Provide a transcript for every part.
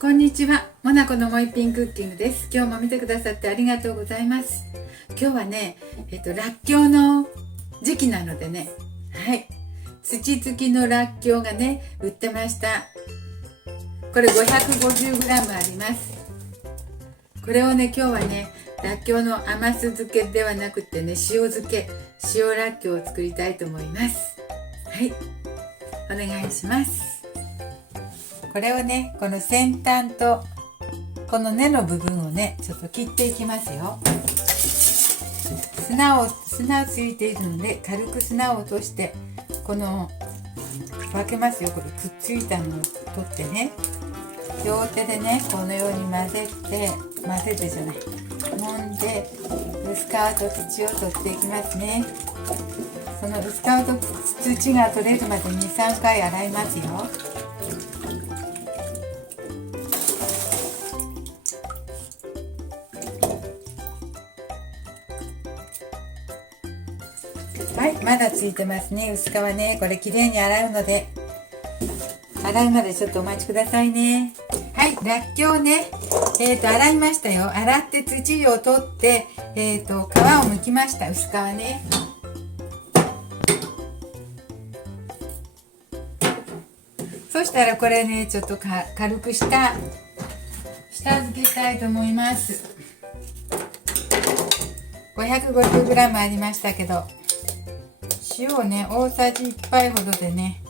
こんにちは、モナコのもいぴんクッキングです。今日も見てくださってありがとうございます。今日はね、らっきょうの時期なのでね、はい、土付きのらっきょうがね、売ってました。これ 550g あります。これをね、今日はね、らっきょうの甘酢漬けではなくてね、塩漬け、塩らっきょうを作りたいと思います。はい、お願いします。これをね、この先端とこの根の部分をね、ちょっと切っていきますよ。砂ついているので、軽く砂を落として、この分けますよ。これくっついたのを取ってね、両手でね、このように混ぜてじゃない、揉んで薄皮と土を取っていきますね。その薄皮と土が取れるまで 2,3 回洗いますよ。はい、まだついてますね、薄皮ね。これきれいに洗うので、洗うまでちょっとお待ちくださいね。はい、らっきょうね、洗いましたよ。洗って土を取って、皮を剥きました。薄皮ね。そしたらこれね、ちょっと軽く下漬けたいと思います。550g ありましたけど、塩をね、大さじ1杯ほどでね、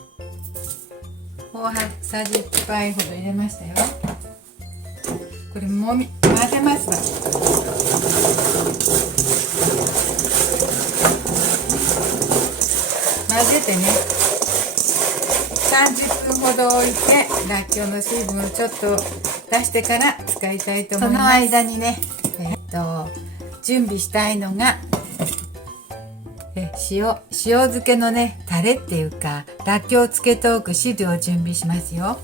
大さじ1杯ほど入れましたよ。これ混ぜますわ。混ぜてね、30分ほど置いて、らっきょうの水分をちょっと出してから使いたいと思います。その間にね、準備したいのが塩漬けのね、タレっていうか、らっきょうをつけておく汁を準備しますよ。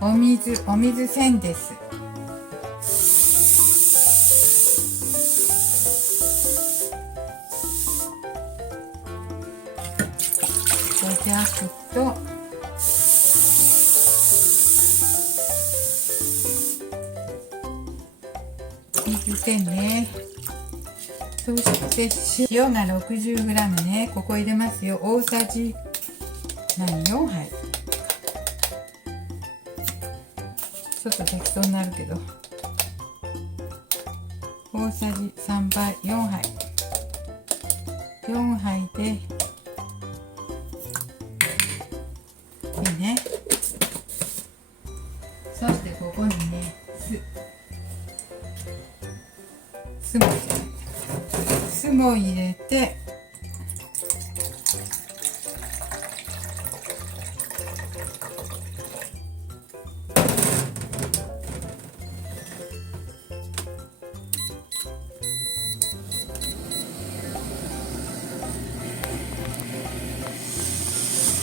お水1000です。500と水1000ね。そして塩が 60g ね、ここ入れますよ。大さじ4杯。ちょっと適当になるけど、大さじ3杯、4杯でいいね。そしてここにね、酢も入れて、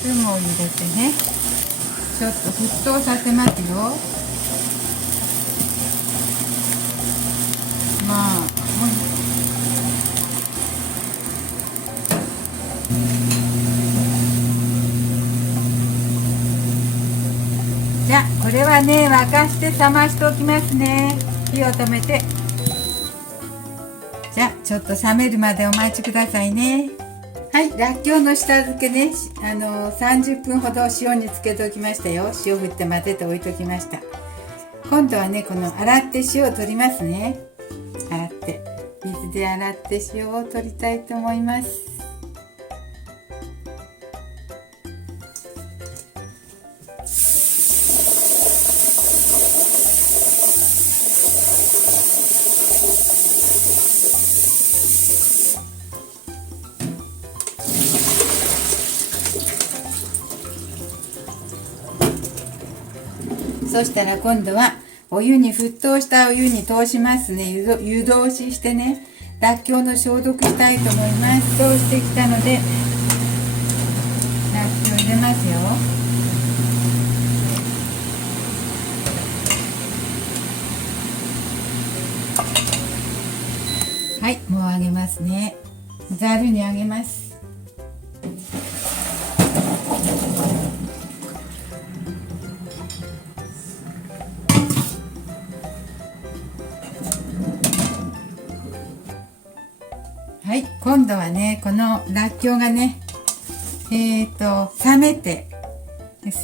酢も入れてね、ちょっと沸騰させますよ。じゃあこれはね、沸かして冷ましておきますね。火を止めて、じゃあちょっと冷めるまでお待ちくださいね。はい、らっきょうの下漬けね、30分ほど塩につけておきましたよ。塩振って混ぜて置いておきました。今度はね、この洗って塩を取りますね。水で洗って塩を取りたいと思います。そしたら今度は沸騰したお湯に通しますね。湯通ししてね、らっきょうの消毒したいと思います。沸騰してきたので、らっきょう入れますよ。はい、もう揚げますね。ざるに揚げます。今度はねこのらっきょうがね冷めて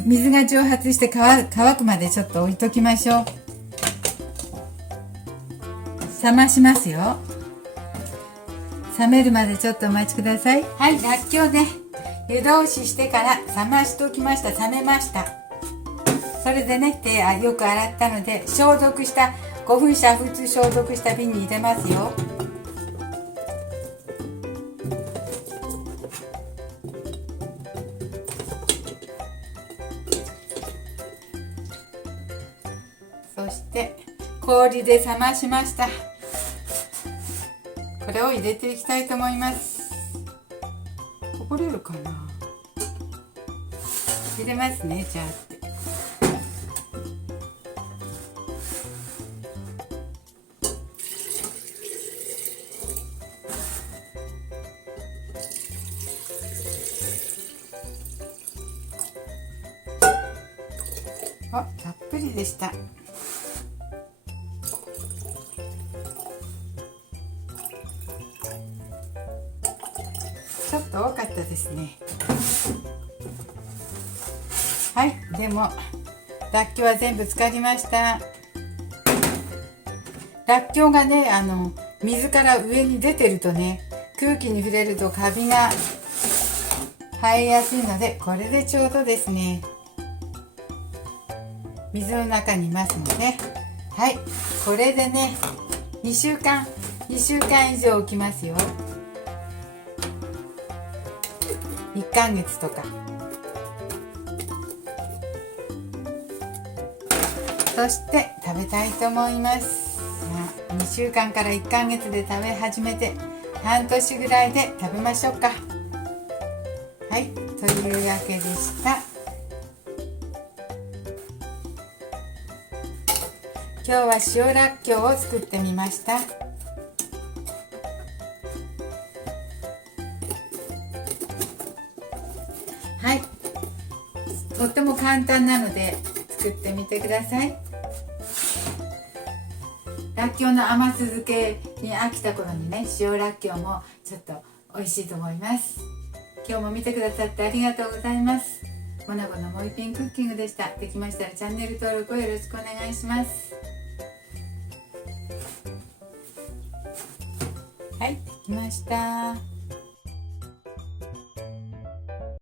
水が蒸発して乾くまでちょっと置いときましょう。冷ましますよ。冷めるまでちょっとお待ちください。はい、らっきょうね湯通ししてから冷ましておきました。冷めました。それでね手よく洗ったので消毒した5分煮沸消毒した瓶に入れますよ。そして氷で冷ましました。これを入れていきたいと思います。こぼれるかな。入れますね。じゃあたっぷりでした。ちょっと多かったですね。はい、でもらっきょうは全部浸かりました。らっきょうがね水から上に出てるとね空気に触れるとカビが生えやすいのでこれでちょうどですね。水の中にいますので、はい、これでね2週間以上置きますよ。1ヶ月とか。そして食べたいと思います。2週間から1ヶ月で食べ始めて半年ぐらいで食べましょうか。はい、というわけでした。今日は塩らっきょうを作ってみました。はい、とっても簡単なので作ってみてください。らっきょうの甘酢漬けに飽きた頃にね塩らっきょうもちょっと美味しいと思います。今日も見てくださってありがとうございます。モナコのもいぴんクッキングでした。できましたらチャンネル登録をよろしくお願いします。はい、できました。